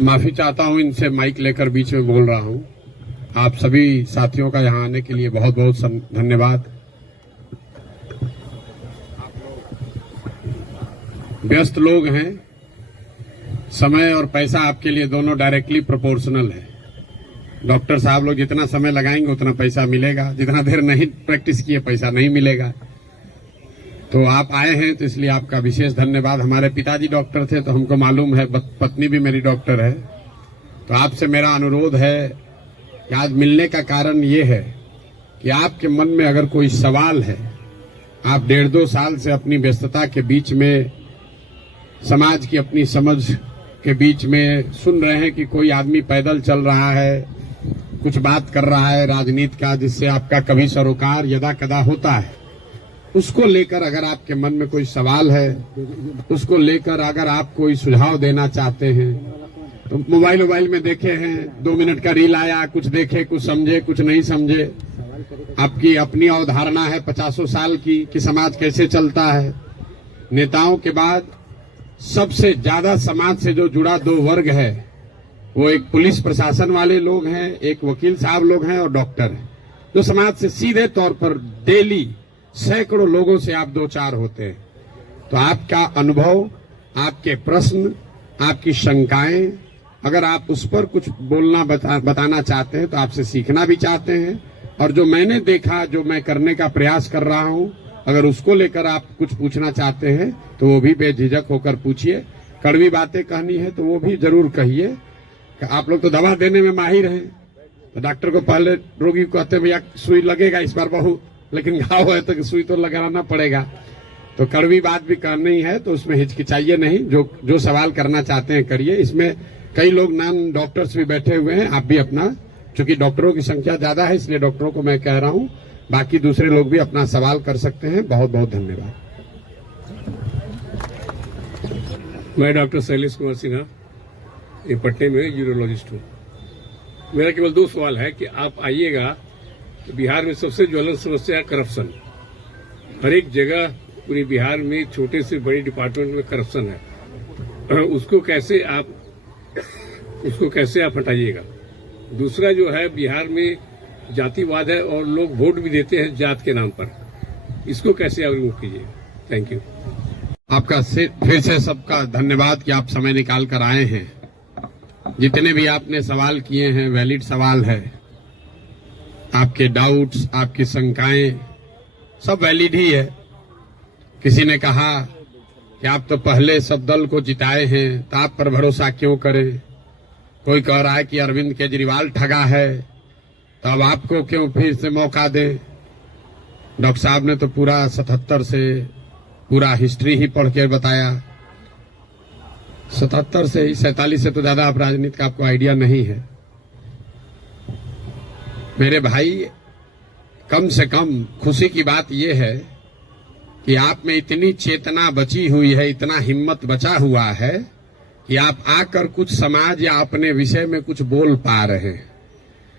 माफी चाहता हूं, इनसे माइक लेकर बीच में बोल रहा हूं। आप सभी साथियों का यहां आने के लिए बहुत बहुत धन्यवाद। व्यस्त लोग हैं, समय और पैसा आपके लिए दोनों डायरेक्टली प्रोपोर्शनल है। डॉक्टर साहब लोग जितना समय लगाएंगे उतना पैसा मिलेगा, जितना देर नहीं प्रैक्टिस किए पैसा नहीं मिलेगा। तो आप आए हैं तो इसलिए आपका विशेष धन्यवाद। हमारे पिताजी डॉक्टर थे तो हमको मालूम है, पत्नी भी मेरी डॉक्टर है। तो आपसे मेरा अनुरोध है कि आज मिलने का कारण ये है कि आपके मन में अगर कोई सवाल है, आप 1.5-2 साल से अपनी व्यस्तता के बीच में, समाज की अपनी समझ के बीच में सुन रहे हैं कि कोई आदमी पैदल चल रहा है, कुछ बात कर रहा है राजनीति का, जिससे आपका कभी सरोकार यदा कदा होता है। उसको लेकर अगर आपके मन में कोई सवाल है, उसको लेकर अगर आप कोई सुझाव देना चाहते हैं, तो मोबाइल में देखे हैं 2 मिनट का रील आया, कुछ देखे, कुछ समझे, कुछ नहीं समझे। आपकी अपनी अवधारणा है 50 साल की कि समाज कैसे चलता है। नेताओं के बाद सबसे ज्यादा समाज से जो जुड़ा 2 वर्ग है, वो एक पुलिस प्रशासन वाले लोग हैं, एक वकील साहब लोग हैं और डॉक्टर हैं, जो समाज से सीधे तौर पर डेली सैकड़ों लोगों से आप 2-4 होते हैं। तो आपका अनुभव, आपके प्रश्न, आपकी शंकाएं, अगर आप उस पर कुछ बोलना बताना चाहते हैं तो आपसे सीखना भी चाहते हैं, और जो मैंने देखा, जो मैं करने का प्रयास कर रहा हूं, अगर उसको लेकर आप कुछ पूछना चाहते हैं तो वो भी बेझिझक होकर पूछिए। कड़वी बातें कहनी है तो वो भी जरूर कहिए। आप लोग तो दवा देने में माहिर हैं, तो डॉक्टर को पहले रोगी को कहते भैया सुई लगेगा इस बार बहुत, लेकिन घाव है तो सुई तो लगाना पड़ेगा। तो कड़वी बात भी करनी है तो उसमें हिचकिचाइए नहीं, जो सवाल करना चाहते हैं करिए। इसमें कई लोग नॉन डॉक्टर्स भी बैठे हुए हैं, आप भी अपना, चूंकि डॉक्टरों की संख्या ज्यादा है इसलिए डॉक्टरों को मैं कह रहा हूं, बाकी दूसरे लोग भी अपना सवाल कर सकते हैं। बहुत बहुत धन्यवाद। मैं डॉक्टर शैलेश कुमार सिन्हा, ये पटने में यूरोलॉजिस्ट हूँ। मेरा केवल 2 सवाल है कि आप आइएगा कि बिहार में सबसे ज्वलंत समस्या है करप्शन। हर एक जगह पूरे बिहार में छोटे से बड़े डिपार्टमेंट में करप्शन है, उसको कैसे आप हटाइएगा। दूसरा जो है, बिहार में जातिवाद है और लोग वोट भी देते हैं जात के नाम पर, इसको कैसे आप रिमूव कीजिए। Thank you. आपका फिर से सबका धन्यवाद कि आप समय निकाल कर आए हैं। जितने भी आपने सवाल किए हैं वैलिड सवाल है, आपके डाउट्स, आपकी शंकाएं सब वैलिड ही है। किसी ने कहा कि आप तो पहले सब दल को जिताए हैं तो आप पर भरोसा क्यों करें। कोई कह रहा है कि अरविंद केजरीवाल ठगा है तो अब आपको क्यों फिर से मौका दें। डॉक्टर साहब ने तो पूरा 77 से पूरा हिस्ट्री ही पढ़ के बताया। 77 से ही 47 से तो ज्यादा आप राजनीति का आपको आइडिया नहीं है। मेरे भाई, कम से कम खुशी की बात यह है कि आप में इतनी चेतना बची हुई है, इतना हिम्मत बचा हुआ है कि आप आकर कुछ समाज या अपने विषय में कुछ बोल पा रहे हैं।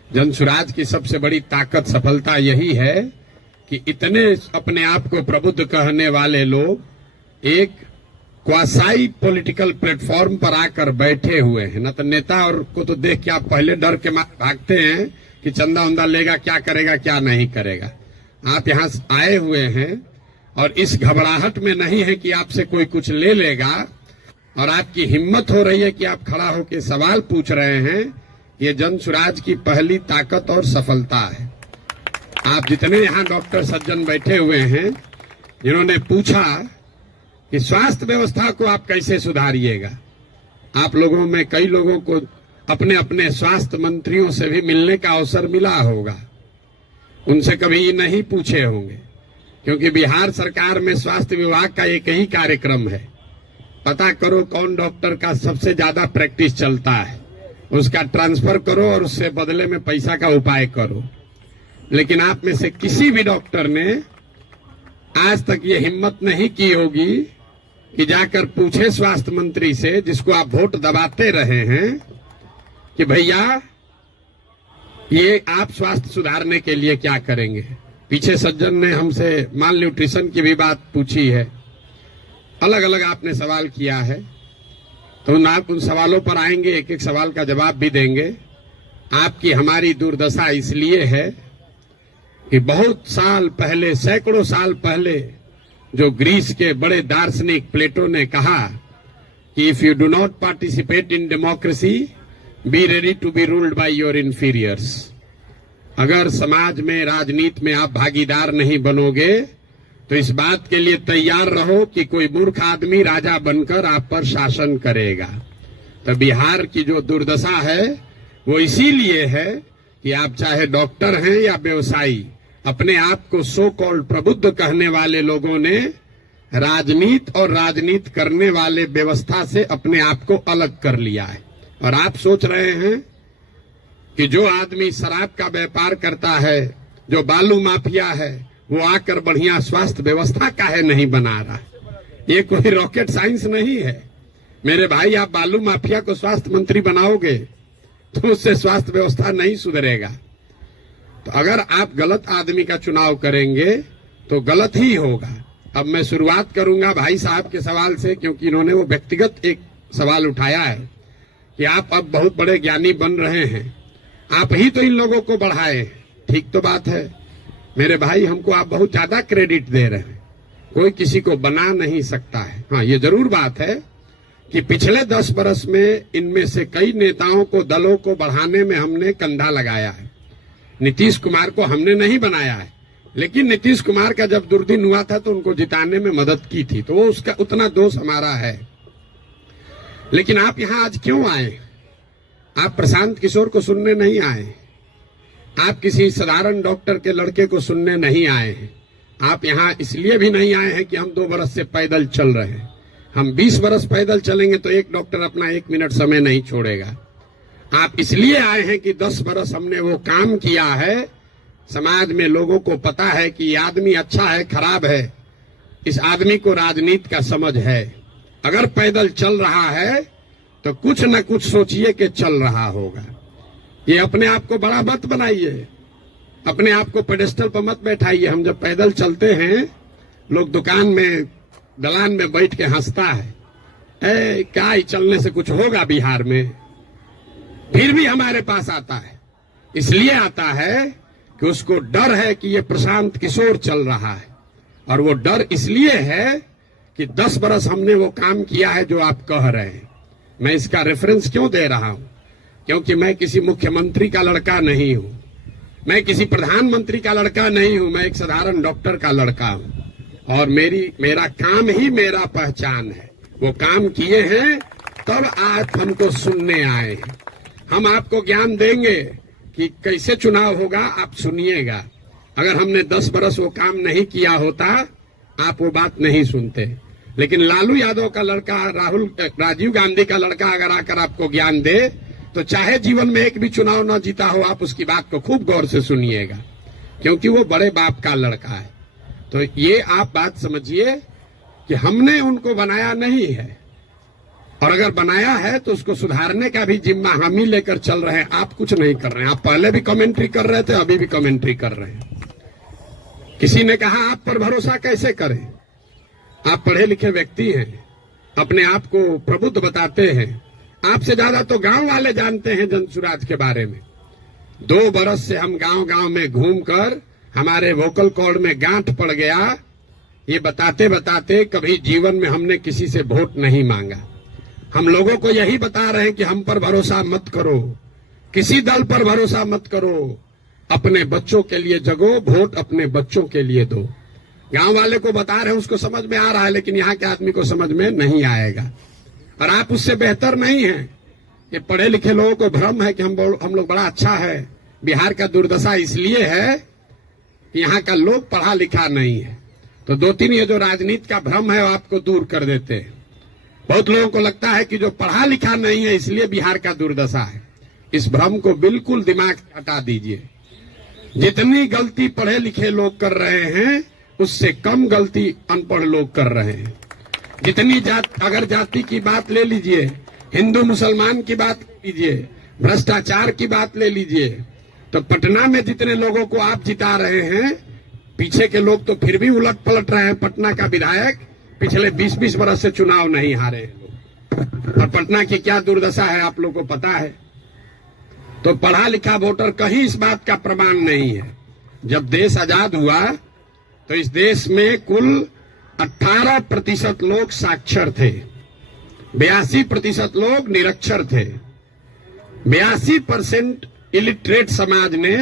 जनसुराज की सबसे बड़ी ताकत, सफलता यही है कि इतने अपने आप को प्रबुद्ध कहने वाले लोग एक क्वासाई पॉलिटिकल प्लेटफॉर्म पर आकर बैठे हुए हैं। न तो नेता और को तो देख के आप पहले डर के भागते हैं कि चंदा उंदा लेगा, क्या करेगा क्या नहीं करेगा। आप यहाँ आए हुए हैं और इस घबराहट में नहीं है कि आपसे कोई कुछ ले लेगा, और आपकी हिम्मत हो रही है कि आप खड़ा होकर सवाल पूछ रहे हैं। ये जनसुराज की पहली ताकत और सफलता है। आप जितने यहाँ डॉक्टर सज्जन बैठे हुए हैं, जिन्होंने पूछा कि स्वास्थ्य व्यवस्था को आप कैसे सुधारिएगा, आप लोगों में कई लोगों को अपने अपने स्वास्थ्य मंत्रियों से भी मिलने का अवसर मिला होगा। उनसे कभी नहीं पूछे होंगे, क्योंकि बिहार सरकार में स्वास्थ्य विभाग का एक ही कार्यक्रम है, पता करो कौन डॉक्टर का सबसे ज्यादा प्रैक्टिस चलता है, उसका ट्रांसफर करो और उससे बदले में पैसा का उपाय करो। लेकिन आप में से किसी भी डॉक्टर ने आज तक ये हिम्मत नहीं की होगी कि जाकर पूछे स्वास्थ्य मंत्री से, जिसको आप वोट दबाते रहे हैं, कि भैया ये आप स्वास्थ्य सुधारने के लिए क्या करेंगे। पीछे सज्जन ने हमसे माल न्यूट्रिशन की भी बात पूछी है, अलग अलग आपने सवाल किया है। तो आप उन सवालों पर आएंगे, एक एक सवाल का जवाब भी देंगे। आपकी हमारी दुर्दशा इसलिए है कि बहुत साल पहले, सैकड़ों साल पहले, जो ग्रीस के बड़े दार्शनिक प्लेटो ने कहा कि if you do not participate in democracy, be ready to be ruled by your inferiors. अगर समाज में, राजनीति में आप भागीदार नहीं बनोगे तो इस बात के लिए तैयार रहो कि कोई मूर्ख आदमी राजा बनकर आप पर शासन करेगा। तो बिहार की जो दुर्दशा है वो इसीलिए है कि आप चाहे डॉक्टर हैं या व्यवसायी, अपने आप को सो कॉल्ड प्रबुद्ध कहने वाले लोगों ने राजनीति और राजनीति करने वाले व्यवस्था से अपने आप को अलग कर लिया है। और आप सोच रहे हैं कि जो आदमी शराब का व्यापार करता है, जो बालू माफिया है, वो आकर बढ़िया स्वास्थ्य व्यवस्था काहे नहीं बना रहा है। ये कोई रॉकेट साइंस नहीं है मेरे भाई। आप बालू माफिया को स्वास्थ्य मंत्री बनाओगे तो उससे स्वास्थ्य व्यवस्था नहीं सुधरेगा। तो अगर आप गलत आदमी का चुनाव करेंगे तो गलत ही होगा। अब मैं शुरुआत करूंगा भाई साहब के सवाल से, क्योंकि इन्होंने वो व्यक्तिगत एक सवाल उठाया है कि आप अब बहुत बड़े ज्ञानी बन रहे हैं, आप ही तो इन लोगों को बढ़ाए। ठीक तो बात है मेरे भाई, हमको आप बहुत ज्यादा क्रेडिट दे रहे हैं। कोई किसी को बना नहीं सकता है। हाँ, ये जरूर बात है कि पिछले 10 बरस में इनमें से कई नेताओं को, दलों को बढ़ाने में हमने कंधा लगाया है। नीतीश कुमार को हमने नहीं बनाया है, लेकिन नीतीश कुमार का जब दुर्दिन हुआ था तो उनको जिताने में मदद की थी, तो वो उसका उतना दोष हमारा है। लेकिन आप यहां आज क्यों आए? आप प्रशांत किशोर को सुनने नहीं आए, आप किसी साधारण डॉक्टर के लड़के को सुनने नहीं आए हैं। आप यहां इसलिए भी नहीं आए हैं कि हम 2 बरस से पैदल चल रहे हैं। हम 20 बरस पैदल चलेंगे तो एक डॉक्टर अपना 1 मिनट समय नहीं छोड़ेगा। आप इसलिए आए हैं कि 10 बरस हमने वो काम किया है, समाज में लोगों को पता है कि ये आदमी अच्छा है, खराब है, इस आदमी को राजनीति का समझ है। अगर पैदल चल रहा है तो कुछ न कुछ सोचिए कि चल रहा होगा। ये अपने आप को बड़ा मत बनाइए, अपने आप को पेडेस्टल पर मत बैठाइए। हम जब पैदल चलते हैं, लोग दुकान में, दलान में बैठ के हंसता है, क्या ही चलने से कुछ होगा बिहार में। फिर भी हमारे पास आता है, इसलिए आता है कि उसको डर है कि ये प्रशांत किशोर चल रहा है। और वो डर इसलिए है कि 10 बरस हमने वो काम किया है जो आप कह रहे हैं। मैं इसका रेफरेंस क्यों दे रहा हूं? क्योंकि मैं किसी मुख्यमंत्री का लड़का नहीं हूं, मैं किसी प्रधानमंत्री का लड़का नहीं हूं, मैं एक साधारण डॉक्टर का लड़का हूं। और मेरा काम ही मेरा पहचान है। वो काम किए हैं तब आप हमको सुनने आए हैं। हम आपको ज्ञान देंगे कि कैसे चुनाव होगा, आप सुनिएगा। अगर हमने 10 बरस वो काम नहीं किया होता, आप वो बात नहीं सुनते। लेकिन लालू यादव का लड़का, राजीव गांधी का लड़का अगर आकर आपको ज्ञान दे, तो चाहे जीवन में एक भी चुनाव न जीता हो, आप उसकी बात को खूब गौर से सुनिएगा, क्योंकि वो बड़े बाप का लड़का है। तो ये आप बात समझिए कि हमने उनको बनाया नहीं है, और अगर बनाया है तो उसको सुधारने का भी जिम्मा हम ही लेकर चल रहे हैं। आप कुछ नहीं कर रहे हैं। आप पहले भी कमेंट्री कर रहे थे, अभी भी कमेंट्री कर रहे हैं। किसी ने कहा आप पर भरोसा कैसे करें? आप पढ़े लिखे व्यक्ति हैं, अपने आप को प्रबुद्ध बताते हैं। आपसे ज्यादा तो गांव वाले जानते हैं जनसुराज के बारे में। 2 बरस से हम गांव गांव में घूमकर हमारे वोकल कॉर्ड में गांठ पड़ गया। ये बताते बताते कभी जीवन में हमने किसी से वोट नहीं मांगा। हम लोगों को यही बता रहे हैं कि हम पर भरोसा मत करो, किसी दल पर भरोसा मत करो, अपने बच्चों के लिए जगो, वोट अपने बच्चों के लिए दो। गांव वाले को बता रहे हैं, उसको समझ में आ रहा है, लेकिन यहाँ के आदमी को समझ में नहीं आएगा। और आप उससे बेहतर नहीं हैं। ये पढ़े लिखे लोगों को भ्रम है कि हम लोग बड़ा अच्छा है। बिहार का दुर्दशा इसलिए है कि यहाँ का लोग पढ़ा लिखा नहीं है। तो 2-3 ये जो राजनीति का भ्रम है वो आपको दूर कर देते हैं। बहुत लोगों को लगता है कि जो पढ़ा लिखा नहीं है इसलिए बिहार का दुर्दशा है। इस भ्रम को बिल्कुल दिमाग से हटा दीजिए। जितनी गलती पढ़े लिखे लोग कर रहे हैं, उससे कम गलती अनपढ़ लोग कर रहे हैं। जितनी अगर जाति की बात ले लीजिए, हिंदू मुसलमान की बात ले लीजिए, भ्रष्टाचार की बात ले लीजिए, तो पटना में जितने लोगों को आप जिता रहे हैं, पीछे के लोग तो फिर भी उलट पलट रहे हैं। पटना का विधायक पिछले 20-20 बरस से चुनाव नहीं हारे हैं लोग। और पटना की क्या दुर्दशा है आप लोग को पता है। तो पढ़ा लिखा वोटर कहीं इस बात का प्रमाण नहीं है। जब देश आजाद हुआ तो इस देश में कुल 18% लोग साक्षर थे, 82% लोग निरक्षर थे। 82% इलिटरेट समाज ने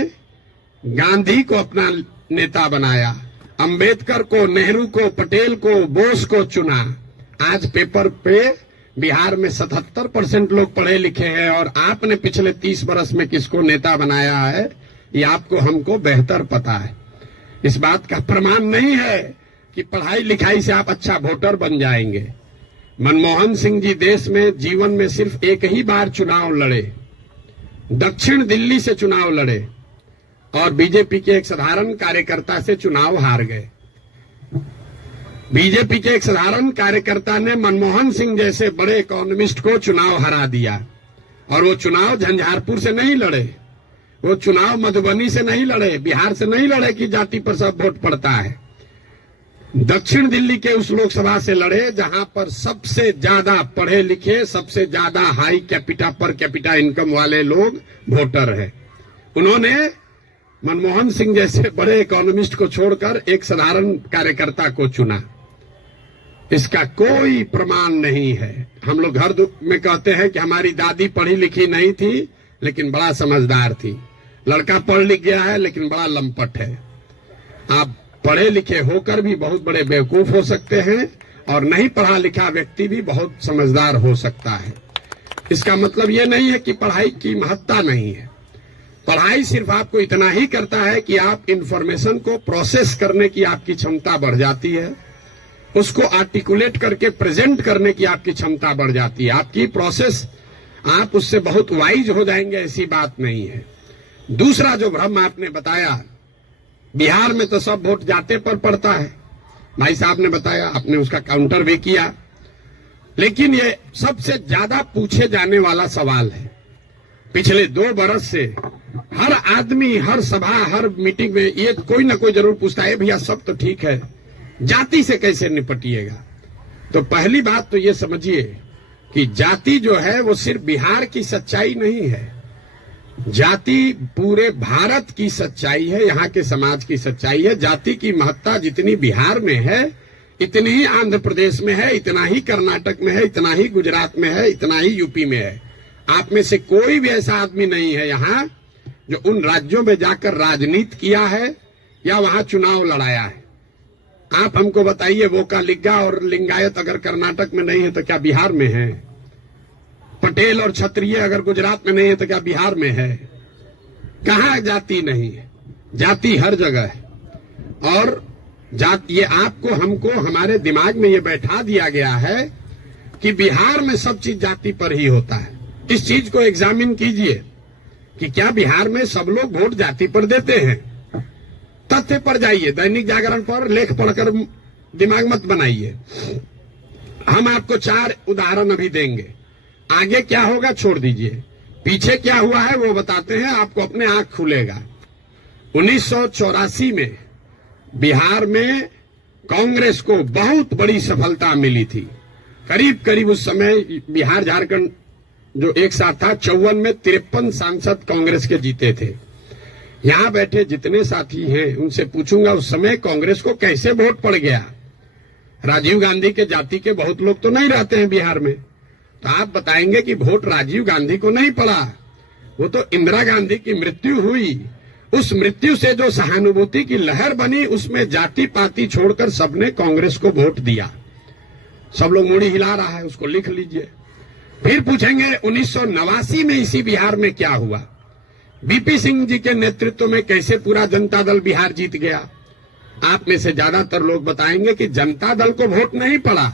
गांधी को अपना नेता बनाया, अंबेडकर को, नेहरू को, पटेल को, बोस को चुना। आज पेपर पे बिहार में 77% लोग पढ़े लिखे हैं और आपने पिछले 30 वर्ष में किसको नेता बनाया है ये आपको हमको बेहतर पता है। इस बात का प्रमाण नहीं है कि पढ़ाई लिखाई से आप अच्छा वोटर बन जाएंगे। मनमोहन सिंह जी देश में जीवन में सिर्फ एक ही बार चुनाव लड़े, दक्षिण दिल्ली से चुनाव लड़े और बीजेपी के एक साधारण कार्यकर्ता से चुनाव हार गए। बीजेपी के एक साधारण कार्यकर्ता ने मनमोहन सिंह जैसे बड़े इकोनॉमिस्ट को चुनाव हरा दिया और वो चुनाव झंझारपुर से नहीं लड़े, वो चुनाव मधुबनी से नहीं लड़े, बिहार से नहीं लड़े कि जाति पर सब वोट पड़ता है। दक्षिण दिल्ली के उस लोकसभा से लड़े जहां पर सबसे ज्यादा पढ़े लिखे, सबसे ज्यादा high capita per capita income वाले लोग वोटर हैं। उन्होंने मनमोहन सिंह जैसे बड़े इकोनॉमिस्ट को छोड़कर एक साधारण कार्यकर्ता को चुना। इसका कोई प्रमाण नहीं है। हम लोग घर में कहते हैं कि हमारी दादी पढ़ी लिखी नहीं थी लेकिन बड़ा समझदार थी। लड़का पढ़ लिख गया है लेकिन बड़ा लंपट है। आप पढ़े लिखे होकर भी बहुत बड़े बेवकूफ हो सकते हैं और नहीं पढ़ा लिखा व्यक्ति भी बहुत समझदार हो सकता है। इसका मतलब ये नहीं है कि पढ़ाई की महत्ता नहीं है। पढ़ाई सिर्फ आपको इतना ही करता है कि आप इंफॉर्मेशन को प्रोसेस करने की आपकी क्षमता बढ़ जाती है, उसको आर्टिकुलेट करके प्रेजेंट करने की आपकी क्षमता बढ़ जाती है। आपकी प्रोसेस, आप उससे बहुत वाइज हो जाएंगे ऐसी बात नहीं है। दूसरा जो भ्रम आपने बताया, बिहार में तो सब वोट जाते पर पड़ता है, भाई साहब ने बताया, आपने उसका काउंटर भी किया, लेकिन ये सबसे ज्यादा पूछे जाने वाला सवाल है। पिछले 2 बरस से हर आदमी, हर सभा, हर मीटिंग में ये कोई ना कोई जरूर पूछता है, भैया सब तो ठीक है, जाति से कैसे निपटिएगा। तो पहली बात तो ये समझिए कि जाति जो है वो सिर्फ बिहार की सच्चाई नहीं है, जाति पूरे भारत की सच्चाई है, यहाँ के समाज की सच्चाई है। जाति की महत्ता जितनी बिहार में है इतनी ही आंध्र प्रदेश में है, इतना ही कर्नाटक में है, इतना ही गुजरात में है, इतना ही यूपी में है। आप में से कोई भी ऐसा आदमी नहीं है यहाँ जो उन राज्यों में जाकर राजनीति किया है या वहां चुनाव लड़ाया है। आप हमको बताइए, वोका लिग्गा और लिंगायत अगर कर्नाटक में नहीं है तो क्या बिहार में है? पटेल और क्षत्रिय अगर गुजरात में नहीं है तो क्या बिहार में है? कहाँ जाति नहीं है? जाति हर जगह है। और जाति, ये आपको हमको हमारे दिमाग में ये बैठा दिया गया है कि बिहार में सब चीज जाति पर ही होता है। इस चीज को एग्जामिन कीजिए कि क्या बिहार में सब लोग वोट जाति पर देते हैं। तथ्य पर जाइए, दैनिक जागरण पर लेख पढ़कर दिमाग मत बनाइए। हम आपको 4 उदाहरण अभी देंगे, आगे क्या होगा छोड़ दीजिए, पीछे क्या हुआ है वो बताते हैं, आपको अपने आंख खुलेगा। 1984 में बिहार में कांग्रेस को बहुत बड़ी सफलता मिली थी। करीब करीब उस समय बिहार झारखंड जो एक साथ था, 54 में 53 सांसद कांग्रेस के जीते थे। यहां बैठे जितने साथी हैं उनसे पूछूंगा उस समय कांग्रेस को कैसे वोट पड़ गया। राजीव गांधी के जाति के बहुत लोग तो नहीं रहते हैं बिहार में, तो आप बताएंगे कि वोट राजीव गांधी को नहीं पड़ा, वो तो इंदिरा गांधी की मृत्यु हुई। उस मृत्यु से जो सहानुभूति की लहर बनी उसमें जाति पाति छोड़कर सबने कांग्रेस को वोट दिया। सब लोग मुड़ी हिला रहा है, उसको लिख लीजिए। फिर पूछेंगे 1989 में इसी बिहार में क्या हुआ, बीपी सिंह जी के नेतृत्व में कैसे पूरा जनता दल बिहार जीत गया। आप में से ज्यादातर लोग बताएंगे कि जनता दल को वोट नहीं पड़ा,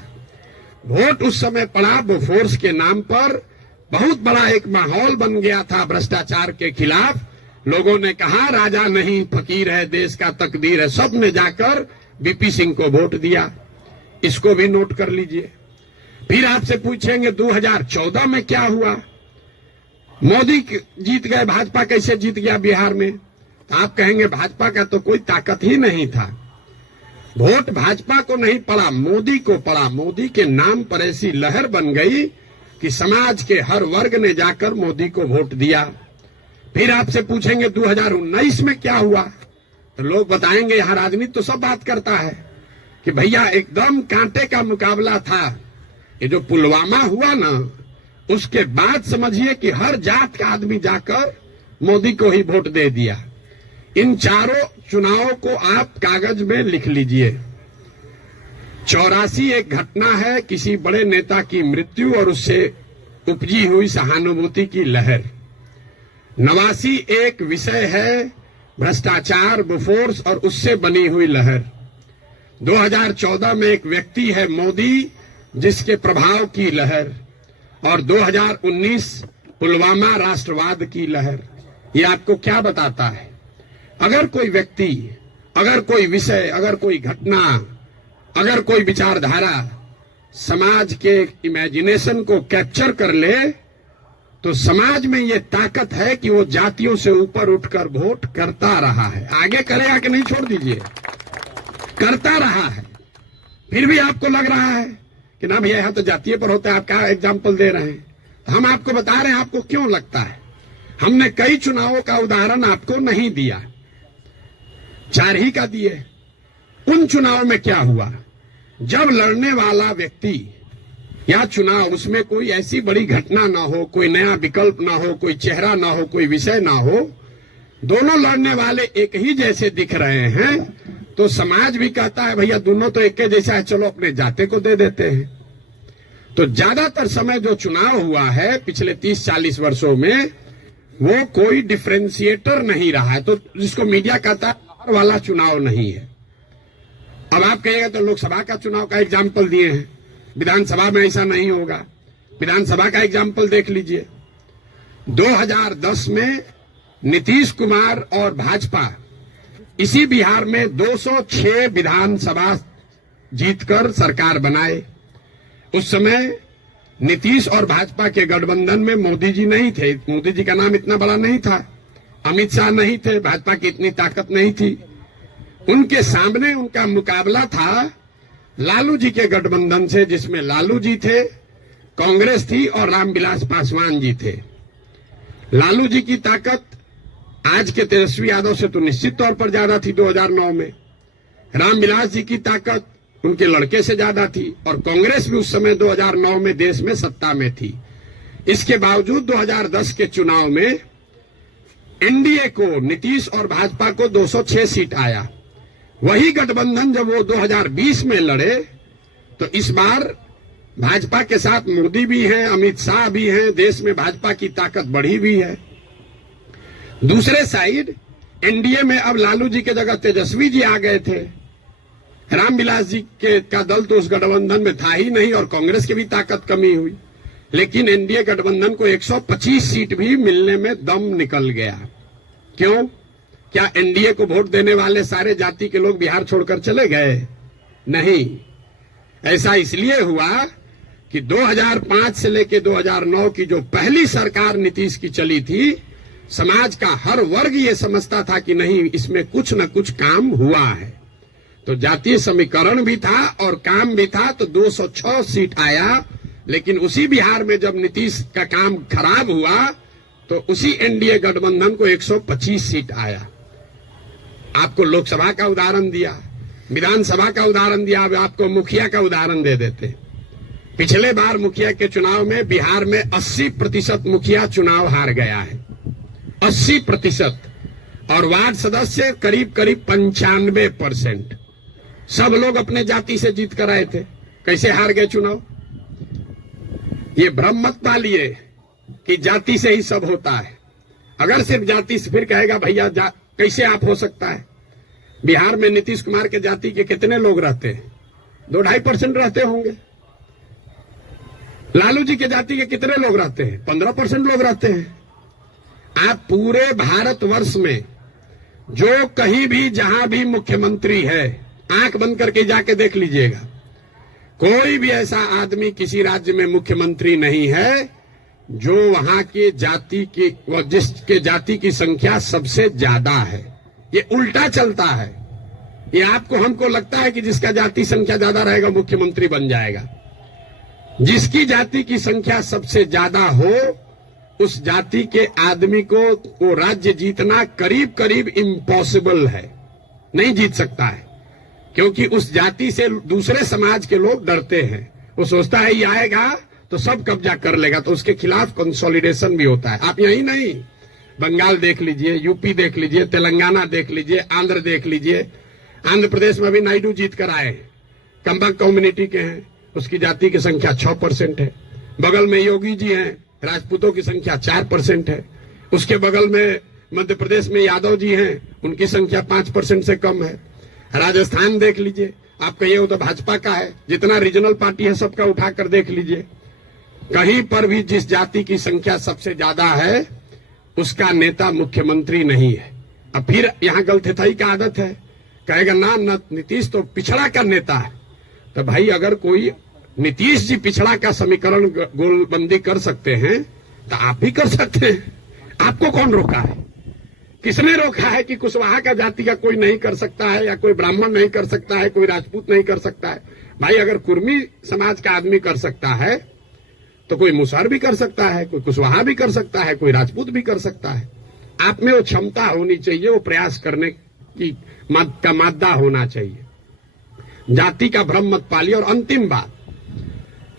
वोट उस समय पड़ा बोफोर्स के नाम पर। बहुत बड़ा एक माहौल बन गया था भ्रष्टाचार के खिलाफ। लोगों ने कहा राजा नहीं फकीर है, देश का तकदीर है, सब ने जाकर बीपी सिंह को वोट दिया। इसको भी नोट कर लीजिए। फिर आपसे पूछेंगे 2014 में क्या हुआ, मोदी जीत गए, भाजपा कैसे जीत गया बिहार में। तो आप कहेंगे भाजपा का तो कोई ताकत ही नहीं था, वोट भाजपा को नहीं पड़ा, मोदी को पड़ा। मोदी के नाम पर ऐसी लहर बन गई कि समाज के हर वर्ग ने जाकर मोदी को वोट दिया। फिर आपसे पूछेंगे 2019 में क्या हुआ, तो लोग बताएंगे यहां राजनीति तो सब बात करता है कि भैया एकदम कांटे का मुकाबला था। ये जो पुलवामा हुआ ना, उसके बाद समझिए कि हर जात का आदमी जाकर मोदी को ही वोट दे दिया। इन चारों चुनावों को आप कागज में लिख लीजिए। 84 एक घटना है किसी बड़े नेता की मृत्यु और उससे उपजी हुई सहानुभूति की लहर। 89 एक विषय है भ्रष्टाचार, बोफोर्स और उससे बनी हुई लहर। 2014 में एक व्यक्ति है मोदी, जिसके प्रभाव की लहर। और 2019 पुलवामा राष्ट्रवाद की लहर। ये आपको क्या बताता है? अगर कोई व्यक्ति, अगर कोई विषय, अगर कोई घटना, अगर कोई विचारधारा समाज के इमेजिनेशन को कैप्चर कर ले, तो समाज में ये ताकत है कि वो जातियों से ऊपर उठकर वोट करता रहा है। आगे करेगा कि नहीं छोड़ दीजिए, करता रहा है। फिर भी आपको लग रहा है कि ना भैया यहां तो जातीय पर होता है, आप क्या एग्जाम्पल दे रहे हैं। हम आपको बता रहे हैं आपको क्यों लगता है। हमने कई चुनावों का उदाहरण आपको नहीं दिया, 4 ही का दिए। उन चुनाव में क्या हुआ, जब लड़ने वाला व्यक्ति या चुनाव, उसमें कोई ऐसी बड़ी घटना ना हो, कोई नया विकल्प ना हो, कोई चेहरा ना हो, कोई विषय ना हो, दोनों लड़ने वाले एक ही जैसे दिख रहे हैं, तो समाज भी कहता है भैया दोनों तो एक जैसा है, चलो अपने जाते को दे देते हैं। तो ज्यादातर समय जो चुनाव हुआ है पिछले 30-40 वर्षों में, वो कोई डिफरेंशिएटर नहीं रहा है। तो जिसको मीडिया कहता है लहर वाला चुनाव नहीं है। अब आप कहिएगा तो लोकसभा का चुनाव का एग्जाम्पल दिए हैं, विधानसभा में ऐसा नहीं होगा। विधानसभा का एग्जाम्पल देख लीजिए। 2010 में नीतीश कुमार और भाजपा इसी बिहार में 206 विधानसभा जीतकर सरकार बनाए। उस समय नीतीश और भाजपा के गठबंधन में मोदी जी नहीं थे। मोदी जी का नाम इतना बड़ा नहीं था, अमित शाह नहीं थे, भाजपा की इतनी ताकत नहीं थी। उनके सामने उनका मुकाबला था लालू जी के गठबंधन से, जिसमें लालू जी थे, कांग्रेस थी और रामविलास पासवान जी थे। लालू जी की ताकत आज के तेजस्वी यादव से तो निश्चित तौर पर ज्यादा थी 2009 में। रामविलास जी की ताकत उनके लड़के से ज्यादा थी और कांग्रेस भी उस समय 2009 में देश में सत्ता में थी। इसके बावजूद 2010 के चुनाव में एनडीए को, नीतीश और भाजपा को 206 सीट आया। वही गठबंधन जब वो 2020 में लड़े, तो इस बार भाजपा के साथ मोदी भी हैं, अमित शाह भी हैं, देश में भाजपा की ताकत बढ़ी भी है। दूसरे साइड एनडीए में अब लालू जी के जगह तेजस्वी जी आ गए थे। रामविलास जी का दल तो उस गठबंधन में था ही नहीं और कांग्रेस की भी ताकत कमी हुई। लेकिन एनडीए गठबंधन को 125 सीट भी मिलने में दम निकल गया। क्यों? क्या एनडीए को वोट देने वाले सारे जाति के लोग बिहार छोड़कर चले गए? नहीं। ऐसा इसलिए हुआ कि 2005 से लेकर 2009 की जो पहली सरकार नीतीश की चली थी, समाज का हर वर्ग ये समझता था कि नहीं, इसमें कुछ न कुछ काम हुआ है। तो जातीय समीकरण भी था और काम भी था, तो 206 सीट आया। लेकिन उसी बिहार में जब नीतीश का काम खराब हुआ, तो उसी एनडीए गठबंधन को 125 सीट आया। आपको लोकसभा का उदाहरण दिया, विधानसभा का उदाहरण दिया, अब आपको मुखिया का उदाहरण दे देते। पिछले बार मुखिया के चुनाव में बिहार में 80% मुखिया चुनाव हार गया है, 80%। और वार्ड सदस्य करीब 95%। सब लोग अपने जाति से जीत कर आए थे। कैसे हार गए चुनाव? ये भ्रम मत पालिए कि जाति से ही सब होता है। अगर सिर्फ जाति से, फिर कहेगा भैया कैसे आप हो सकता है। बिहार में नीतीश कुमार के जाति के कितने लोग रहते हैं? 2-2.5% रहते होंगे। लालू जी के जाति के कितने लोग रहते हैं? 15% लोग रहते हैं। आप पूरे भारतवर्ष में जो कहीं भी जहां भी मुख्यमंत्री है, आंख बंद करके जाके देख लीजिएगा, कोई भी ऐसा आदमी किसी राज्य में मुख्यमंत्री नहीं है जो वहां के जाति की, जिसके जाति की संख्या सबसे ज्यादा है। ये उल्टा चलता है। ये आपको हमको लगता है कि जिसका जाति संख्या ज्यादा रहेगा मुख्यमंत्री बन जाएगा। जिसकी जाति की संख्या सबसे ज्यादा हो उस जाति के आदमी को वो राज्य जीतना करीब करीब इम्पॉसिबल है, नहीं जीत सकता है, क्योंकि उस जाति से दूसरे समाज के लोग डरते हैं। वो सोचता है ये आएगा तो सब कब्जा कर लेगा, तो उसके खिलाफ कंसोलिडेशन भी होता है। आप यही नहीं, बंगाल देख लीजिए, यूपी देख लीजिए, तेलंगाना देख लीजिए, आंध्र देख लीजिए। आंध्र प्रदेश में भी नायडू जीत कर आए हैं, कंबक कम्युनिटी के हैं, उसकी जाति की संख्या 6% है। बगल में योगी जी हैं, राजपूतों की संख्या 4% है। उसके बगल में मध्य प्रदेश में यादव जी हैं, उनकी संख्या 5% से कम है। राजस्थान देख लीजिए, आप कहिए वो तो भाजपा का है, जितना रीजनल पार्टी है सबका उठाकर देख लीजिए, कहीं पर भी जिस जाति की संख्या सबसे ज्यादा है उसका नेता मुख्यमंत्री नहीं है। अब फिर यहाँ गलथेथाई का आदत है, कहेगा ना नीतीश तो पिछड़ा का नेता है। तो भाई अगर कोई नीतीश जी पिछड़ा का समीकरण गोलबंदी कर सकते हैं तो आप भी कर सकते हैं। आपको कौन रोका है? किसने रोका है कि कुशवाहा का जाति का कोई नहीं कर सकता है, या कोई ब्राह्मण नहीं कर सकता है, कोई राजपूत नहीं कर सकता है? भाई अगर कुर्मी समाज का आदमी कर सकता है तो कोई मुसहर भी कर सकता है, कोई कुशवाहा भी कर सकता है, कोई राजपूत भी कर सकता है। आप में वो क्षमता होनी चाहिए, वो प्रयास करने की का मादा होना चाहिए। जाति का भ्रम मत पालिए। और अंतिम बात,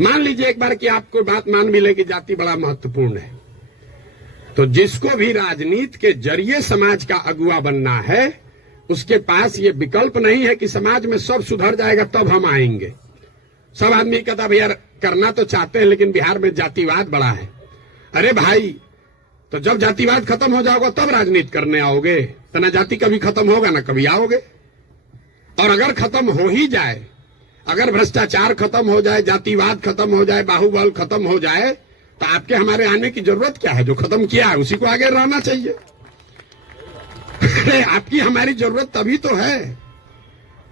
मान लीजिए एक बार कि आपको बात मान भी ले कि जाति बड़ा महत्वपूर्ण है, तो जिसको भी राजनीति के जरिए समाज का अगुवा बनना है उसके पास ये विकल्प नहीं है कि समाज में सब सुधर जाएगा तब हम आएंगे। सब आदमी कहता भैया करना तो चाहते हैं लेकिन बिहार में जातिवाद बड़ा है। अरे भाई, तो जब जातिवाद खत्म हो जाओगे तब राजनीति करने आओगे, तो ना जाति कभी खत्म होगा ना कभी आओगे। और अगर खत्म हो ही जाए, अगर भ्रष्टाचार खत्म हो जाए, जातिवाद खत्म हो जाए, बाहुबल खत्म हो जाए, तो आपके हमारे आने की जरूरत क्या है? जो खत्म किया है उसी को आगे रहना चाहिए। आपकी हमारी जरूरत तभी तो है।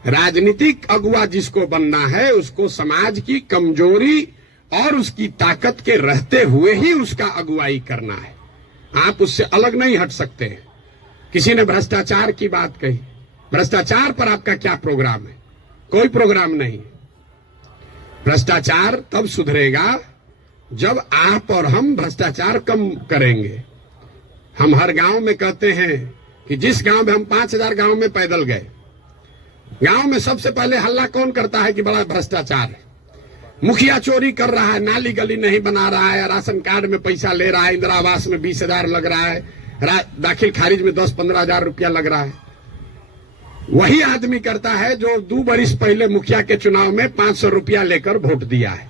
राजनीतिक अगुवा जिसको बनना है उसको समाज की कमजोरी और उसकी ताकत के रहते हुए ही उसका अगुवाई करना है। आप उससे अलग नहीं हट सकते। किसी ने भ्रष्टाचार की बात कही, भ्रष्टाचार पर आपका क्या प्रोग्राम है? कोई प्रोग्राम नहीं। भ्रष्टाचार तब सुधरेगा जब आप और हम भ्रष्टाचार कम करेंगे। हम हर गांव में कहते हैं कि जिस गांव में हम 5000 गांव में पैदल गए, गांव में सबसे पहले हल्ला कौन करता है कि बड़ा भ्रष्टाचार है, मुखिया चोरी कर रहा है, नाली गली नहीं बना रहा है, राशन कार्ड में पैसा ले रहा है, इंदिरा आवास में 20,000 लग रहा है, दाखिल खारिज में 10-15 हजार रुपया लग रहा है। वही आदमी करता है जो 2 बरिस पहले मुखिया के चुनाव में 500 रुपया लेकर वोट दिया है।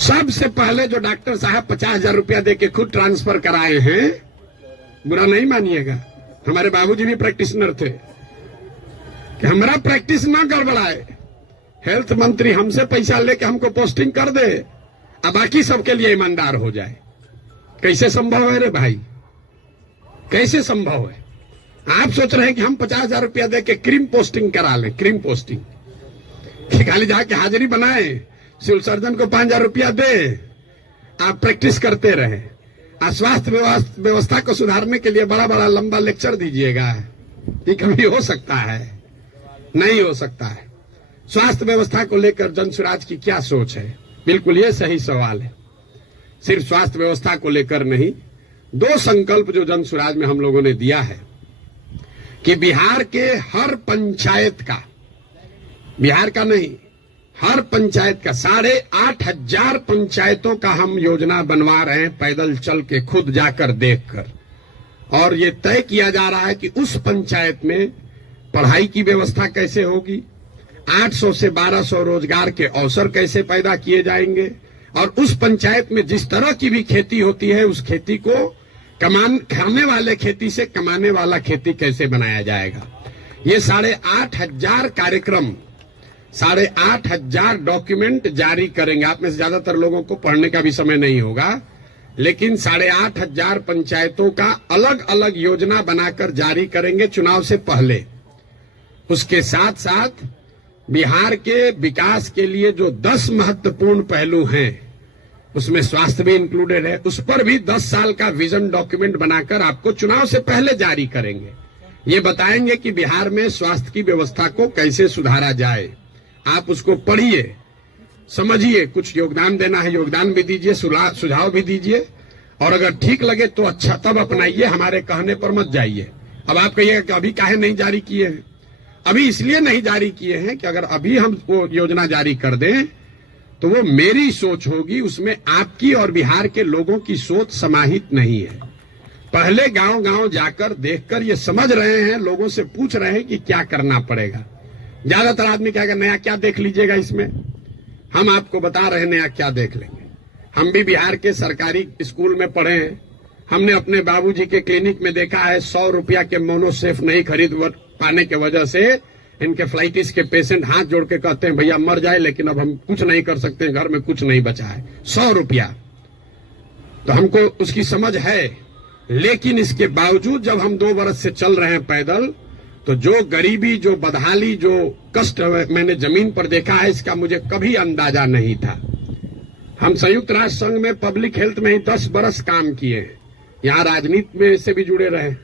सबसे पहले जो डॉक्टर साहब 50,000 रुपया देके खुद ट्रांसफर कराए हैं, बुरा नहीं मानिएगा, हमारे बाबूजी भी प्रैक्टिशनर थे, कि हमारा प्रैक्टिस ना गड़बड़ाए, हेल्थ मंत्री हमसे पैसा लेके हमको पोस्टिंग कर दे, अब बाकी सबके लिए ईमानदार हो जाए। कैसे संभव है रे भाई? कैसे संभव है? आप सोच रहे हैं कि हम 50,000 रुपया देके क्रीम पोस्टिंग करा लें, क्रीम पोस्टिंग खाली जाके हाजिरी बनाए, सिविल सर्जन को 5,000 रुपया दे, आप प्रैक्टिस करते रहे। स्वास्थ्य व्यवस्था को सुधारने के लिए बड़ा बड़ा लंबा लेक्चर दीजिएगा, ये कभी हो सकता है? नहीं हो सकता है। स्वास्थ्य व्यवस्था को लेकर जनसुराज की क्या सोच है? बिल्कुल ये सही सवाल है। सिर्फ स्वास्थ्य व्यवस्था को लेकर नहीं, 2 संकल्प जो जनसुराज में हम लोगों ने दिया है कि बिहार के हर पंचायत का, बिहार का नहीं, हर पंचायत का 8,500 पंचायतों का हम योजना बनवा रहे हैं, पैदल चल के खुद जाकर देखकर। और ये तय किया जा रहा है कि उस पंचायत में पढ़ाई की व्यवस्था कैसे होगी, 800 से 1200 रोजगार के अवसर कैसे पैदा किए जाएंगे, और उस पंचायत में जिस तरह की भी खेती होती है उस खेती को खाने वाले खेती से कमाने वाला खेती कैसे बनाया जाएगा। ये 8,500 कार्यक्रम, 8,500 डॉक्यूमेंट जारी करेंगे। आप में से ज्यादातर लोगों को पढ़ने का भी समय नहीं होगा, लेकिन 8,500 पंचायतों का अलग अलग योजना बनाकर जारी करेंगे चुनाव से पहले। उसके साथ साथ बिहार के विकास के लिए जो 10 महत्वपूर्ण पहलू हैं उसमें स्वास्थ्य भी इंक्लूडेड है, उस पर भी 10 साल का विजन डॉक्यूमेंट बनाकर आपको चुनाव से पहले जारी करेंगे। ये बताएंगे कि बिहार में स्वास्थ्य की व्यवस्था को कैसे सुधारा जाए। आप उसको पढ़िए, समझिए, कुछ योगदान देना है योगदान भी दीजिए, सुझाव भी दीजिए, और अगर ठीक लगे तो अच्छा तब अपनाइए, हमारे कहने पर मत जाइए। अब आप कहिएगा कि अभी काहे नहीं जारी किए हैं? अभी इसलिए नहीं जारी किए हैं कि अगर अभी हम वो योजना जारी कर दें तो वो मेरी सोच होगी, उसमें आपकी और बिहार के लोगों की सोच समाहित नहीं है। पहले गांव गांव जाकर देखकर ये समझ रहे हैं, लोगों से पूछ रहे हैं कि क्या करना पड़ेगा। ज्यादातर आदमी कहेगा नया क्या देख लीजिएगा इसमें। हम आपको बता रहे हैं नया क्या देख लेंगे। हम भी बिहार के सरकारी स्कूल में पढ़े हैं। हमने अपने बाबूजी के क्लिनिक में देखा है 100 रुपया के मोनोसेफ नहीं खरीद पाने की वजह से इनके फ्लाइटिस के पेशेंट हाथ जोड़ के कहते हैं भैया मर जाए, लेकिन अब हम कुछ नहीं कर सकते, घर में कुछ नहीं बचा है। 100 रुपया तो हमको उसकी समझ है, लेकिन इसके बावजूद जब हम 2 बरस से चल रहे हैं पैदल, तो जो गरीबी, जो बदहाली, जो कष्ट मैंने जमीन पर देखा है, इसका मुझे कभी अंदाजा नहीं था। हम संयुक्त राष्ट्र संघ में पब्लिक हेल्थ में ही 10 बरस काम किए हैं, यहाँ राजनीति में से भी जुड़े रहे,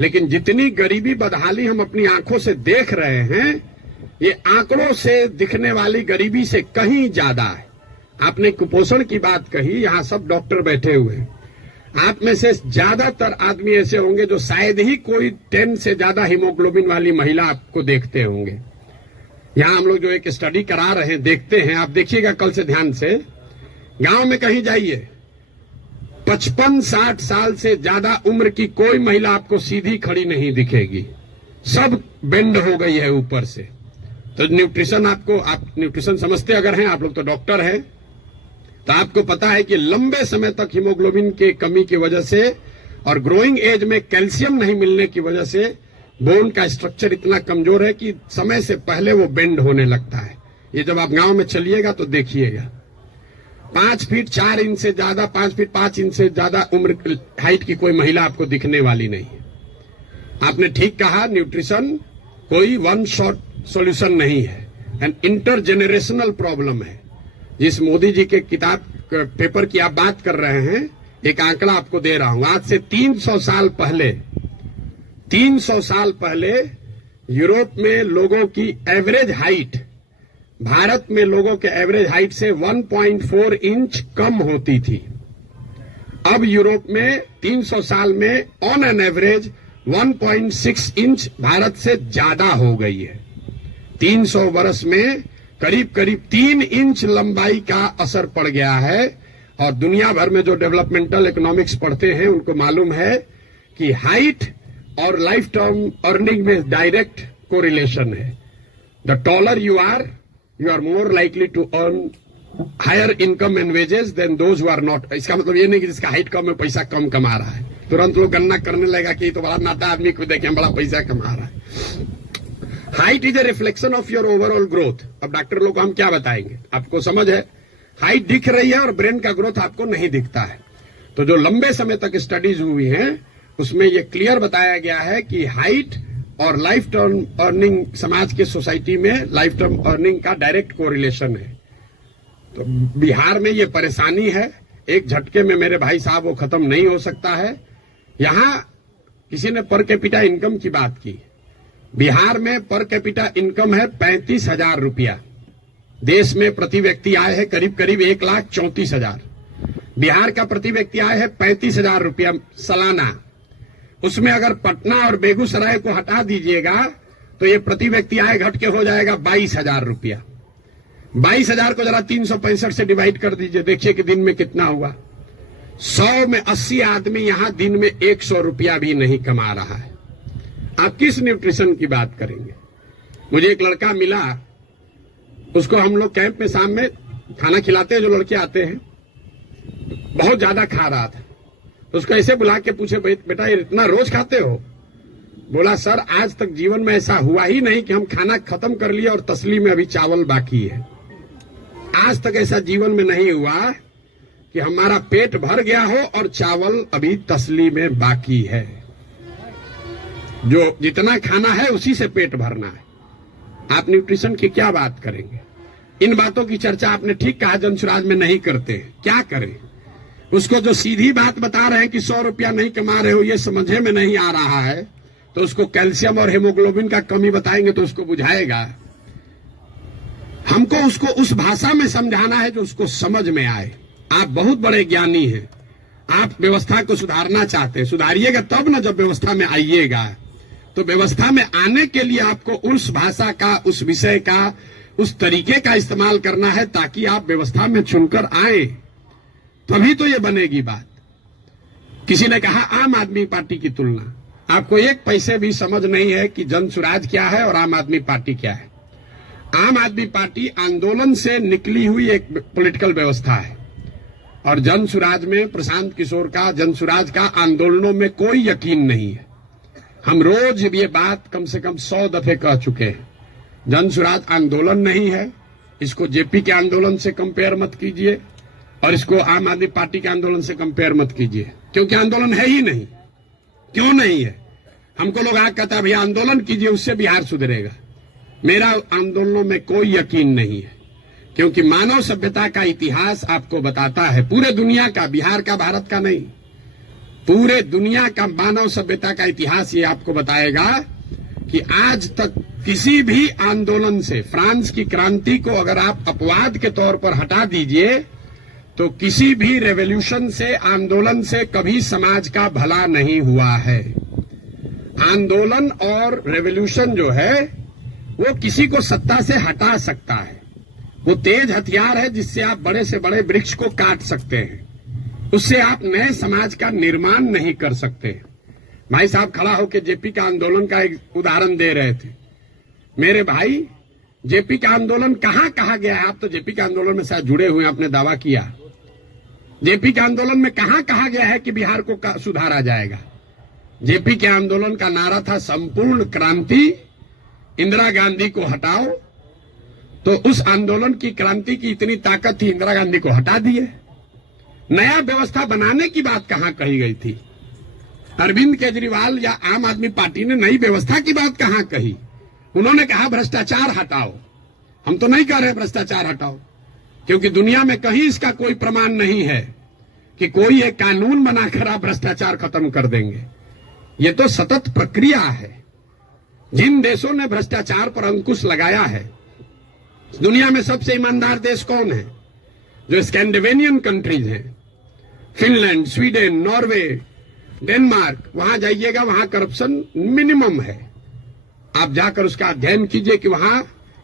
लेकिन जितनी गरीबी बदहाली हम अपनी आंखों से देख रहे हैं, ये आंकड़ों से दिखने वाली गरीबी से कहीं ज्यादा है। आपने कुपोषण की बात कही, यहाँ सब डॉक्टर बैठे हुए हैं। आप में से ज्यादातर आदमी ऐसे होंगे जो शायद ही कोई 10 से ज्यादा हीमोग्लोबिन वाली महिला आपको देखते होंगे। यहाँ हम लोग जो एक स्टडी करा रहे हैं, देखते हैं, आप देखिएगा कल से ध्यान से। गांव में कहीं जाइए, 55-60 साल से ज्यादा उम्र की कोई महिला आपको सीधी खड़ी नहीं दिखेगी, सब बेंड हो गई है ऊपर से। तो न्यूट्रिशन आप न्यूट्रिशन समझते अगर हैं, आप लोग तो डॉक्टर हैं, तो आपको पता है कि लंबे समय तक हीमोग्लोबिन की कमी की वजह से और ग्रोइंग एज में कैल्शियम नहीं मिलने की वजह से बोन का स्ट्रक्चर इतना कमजोर है कि समय से पहले वो बेंड होने लगता है। ये जब आप गांव में चलिएगा तो देखिएगा, 5 फीट 4 इंच से ज्यादा, 5 फीट 5 इंच से ज्यादा उम्र हाइट की कोई महिला आपको दिखने वाली नहीं है। आपने ठीक कहा, न्यूट्रिशन कोई वन शॉट सॉल्यूशन नहीं है, एन इंटरजेनरेशनल प्रॉब्लम है। जिस मोदी जी के किताब पेपर की आप बात कर रहे हैं, एक आंकड़ा आपको दे रहा हूं। आज से 300 साल पहले यूरोप में लोगों की एवरेज हाइट भारत में लोगों के एवरेज हाइट से 1.4 इंच कम होती थी। अब यूरोप में 300 साल में on an average 1.6 inch Bharat से ज्यादा हो गई है। 300 वर्ष में करीब करीब 3 इंच लंबाई का असर पड़ गया है। और दुनिया भर में जो डेवलपमेंटल इकोनॉमिक्स पढ़ते हैं उनको मालूम है कि हाइट और लाइफ टर्म अर्निंग में डायरेक्ट कोरिलेशन है। The taller you are more likely to earn higher income and wages than those who are not. इसका मतलब ये नहीं कि जिसका हाइट कम है पैसा कम कमा रहा है, तुरंत लोग गणना करने लगेगा कि तो बड़ा नाटा आदमी को देखें बड़ा पैसा कमा रहा है। Height is a reflection of your overall growth. अब डॉक्टर लोग को हम क्या बताएंगे, आपको समझ है, हाइट दिख रही है और ब्रेन का ग्रोथ आपको नहीं दिखता है। तो जो लंबे समय तक स्टडीज हुई हैं उसमें यह क्लियर बताया गया है कि हाइट और लाइफ टर्म अर्निंग, समाज के सोसाइटी में लाइफ टर्म अर्निंग का डायरेक्ट कोरिलेशन है। तो बिहार में ये परेशानी है, एक झटके में मेरे भाई साहब वो खत्म नहीं हो सकता है। यहां किसी ने पर कैपिटा इनकम की बात की, बिहार में पर कैपिटा इनकम है 35,000 रुपया। देश में प्रति व्यक्ति आय है करीब करीब 1,34,000। बिहार का प्रति व्यक्ति आय है 35,000 रुपया सालाना। उसमें अगर पटना और बेगूसराय को हटा दीजिएगा तो ये प्रति व्यक्ति आय घट के हो जाएगा 22,000 रुपया। 22,000 को जरा 365 से डिवाइड कर दीजिए, देखिए कि दिन में कितना हुआ। 100 में 80 आदमी यहां दिन में 100 रुपया भी नहीं कमा रहा है। आप किस न्यूट्रिशन की बात करेंगे। मुझे एक लड़का मिला, उसको हम लोग कैंप में शाम में खाना खिलाते हैं, जो लड़के आते हैं, बहुत ज्यादा खा रहा था। उसको ऐसे बुला के पूछे, बेटा ये इतना रोज खाते हो? बोला सर आज तक जीवन में ऐसा हुआ ही नहीं कि हम खाना खत्म कर लिए और तसली में अभी चावल बाकी है। आज तक ऐसा जीवन में नहीं हुआ कि हमारा पेट भर गया हो और चावल अभी तसली में बाकी है। जो जितना खाना है उसी से पेट भरना है। आप न्यूट्रिशन की क्या बात करेंगे। इन बातों की चर्चा आपने ठीक कहा जनसुराज में नहीं करते। क्या करें, उसको जो सीधी बात बता रहे हैं कि 100 रुपया नहीं कमा रहे हो, ये समझे में नहीं आ रहा है, तो उसको कैल्शियम और हेमोग्लोबिन का कमी बताएंगे तो उसको बुझाएगा। हम हमको उसको उस भाषा में समझाना है जो उसको समझ में आए। आप बहुत बड़े ज्ञानी हैं, आप व्यवस्था को सुधारना चाहते हैं, सुधारिएगा तब ना जब व्यवस्था में आइएगा। तो व्यवस्था में आने के लिए आपको उस भाषा का, उस विषय का, उस तरीके का इस्तेमाल करना है ताकि आप व्यवस्था में चुनकर आए, तभी तो ये बनेगी बात। किसी ने कहा आम आदमी पार्टी की तुलना, आपको एक पैसे भी समझ नहीं है कि जन सुराज क्या है और आम आदमी पार्टी क्या है। आम आदमी पार्टी आंदोलन से निकली हुई एक पॉलिटिकल व्यवस्था है और जन सुराज में प्रशांत किशोर का, जन सुराज का आंदोलनों में कोई यकीन नहीं है। हम रोज ये बात कम से कम 100 दफे कह चुके हैं। जन सुराज आंदोलन नहीं है, इसको जेपी के आंदोलन से कंपेयर मत कीजिए और इसको आम आदमी पार्टी के आंदोलन से कंपेयर मत कीजिए, क्योंकि आंदोलन है ही नहीं। क्यों नहीं है? हमको लोग आगे कहता है भैया आंदोलन कीजिए उससे बिहार सुधरेगा। मेरा आंदोलनों में कोई यकीन नहीं है, क्योंकि मानव सभ्यता का इतिहास आपको बताता है, पूरे दुनिया का, बिहार का, भारत का नहीं, पूरे दुनिया का मानव सभ्यता का इतिहास ये आपको बताएगा कि आज तक किसी भी आंदोलन से, फ्रांस की क्रांति को अगर आप अपवाद के तौर पर हटा दीजिए तो किसी भी रेवोल्यूशन से, आंदोलन से कभी समाज का भला नहीं हुआ है। आंदोलन और रेवोल्यूशन जो है वो किसी को सत्ता से हटा सकता है। वो तेज हथियार है जिससे आप बड़े से बड़े वृक्ष को काट सकते हैं, उससे आप नए समाज का निर्माण नहीं कर सकते। भाई साहब खड़ा होकर जेपी का आंदोलन का एक उदाहरण दे रहे थे। मेरे भाई, जेपी का आंदोलन कहां कहा गया है? आप तो जेपी के आंदोलन में शायद जुड़े हुए, आपने दावा किया। जेपी के आंदोलन में कहां कहा गया है कि बिहार को सुधारा जाएगा? जेपी के आंदोलन का नारा था संपूर्ण क्रांति, इंदिरा गांधी को हटाओ। तो उस आंदोलन की, क्रांति की इतनी ताकत थी, इंदिरा गांधी को हटा दिए। नया व्यवस्था बनाने की बात कहां कही गई थी? अरविंद केजरीवाल या आम आदमी पार्टी ने नई व्यवस्था की बात कहां कही? उन्होंने कहा भ्रष्टाचार हटाओ। हम तो नहीं कह रहे भ्रष्टाचार हटाओ, क्योंकि दुनिया में कहीं इसका कोई प्रमाण नहीं है कि कोई एक कानून बनाकर आप भ्रष्टाचार खत्म कर देंगे। ये तो सतत प्रक्रिया है। जिन देशों ने भ्रष्टाचार पर अंकुश लगाया है, दुनिया में सबसे ईमानदार देश कौन है? जो स्कैंडिनेवियन कंट्रीज हैं, फिनलैंड, स्वीडन, नॉर्वे, डेनमार्क, वहां जाइएगा, वहां करप्शन मिनिमम है। आप जाकर उसका अध्ययन कीजिए कि वहां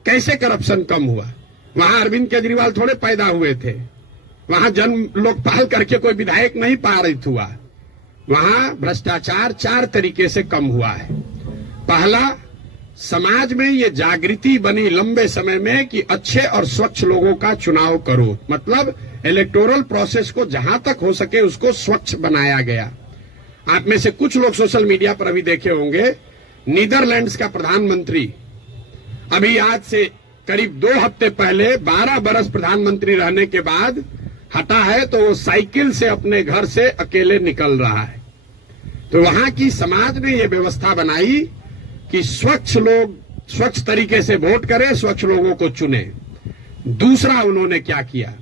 कैसे करप्शन कम हुआ। वहां अरविंद केजरीवाल थोड़े पैदा हुए थे, वहां जन्म लोकपाल करके कोई विधायक नहीं पारित हुआ। वहां भ्रष्टाचार 4 तरीके से कम हुआ है। पहला, समाज में ये जागृति बनी लंबे समय में कि अच्छे और स्वच्छ लोगों का चुनाव करो, मतलब इलेक्टोरल प्रोसेस को जहां तक हो सके उसको स्वच्छ बनाया गया। आप में से कुछ लोग सोशल मीडिया पर अभी देखे होंगे, नीदरलैंड्स का प्रधानमंत्री अभी आज से करीब 2 हफ्ते पहले 12 बरस प्रधानमंत्री रहने के बाद हटा है, तो वो साइकिल से अपने घर से अकेले निकल रहा है। तो वहां की समाज ने ये व्यवस्था बनाई कि स्वच्छ लोग स्वच्छ तरीके से वोट करें, स्वच्छ लोगों को चुने। दूसरा उन्होंने क्या किया?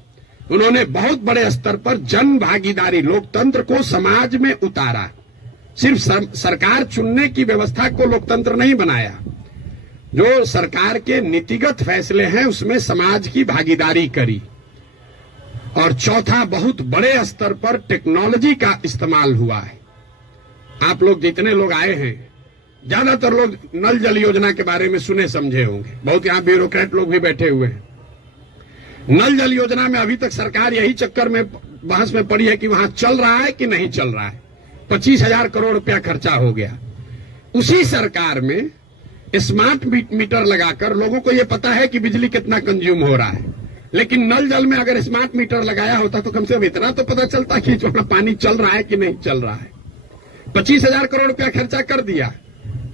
उन्होंने बहुत बड़े स्तर पर जन भागीदारी, लोकतंत्र को समाज में उतारा। सिर्फ सरकार चुनने की व्यवस्था को लोकतंत्र नहीं बनाया, जो सरकार के नीतिगत फैसले हैं उसमें समाज की भागीदारी करी। और चौथा, बहुत बड़े स्तर पर टेक्नोलॉजी का इस्तेमाल हुआ है। आप लोग जितने लोग आए हैं, ज्यादातर लोग नल जल योजना के बारे में सुने समझे होंगे, बहुत यहां ब्यूरोक्रेट लोग भी बैठे हुए हैं। नल जल योजना में अभी तक सरकार यही चक्कर में बहस में पड़ी है कि वहां चल रहा है कि नहीं चल रहा है। 25,000 करोड़ रुपया खर्चा हो गया। उसी सरकार में स्मार्ट मीटर लगाकर लोगों को यह पता है कि बिजली कितना कंज्यूम हो रहा है, लेकिन नल जल में अगर स्मार्ट मीटर लगाया होता तो कम से कम इतना तो पता चलता कि जो पानी चल रहा है कि नहीं चल रहा है। 25,000 करोड़ रुपया खर्चा कर दिया,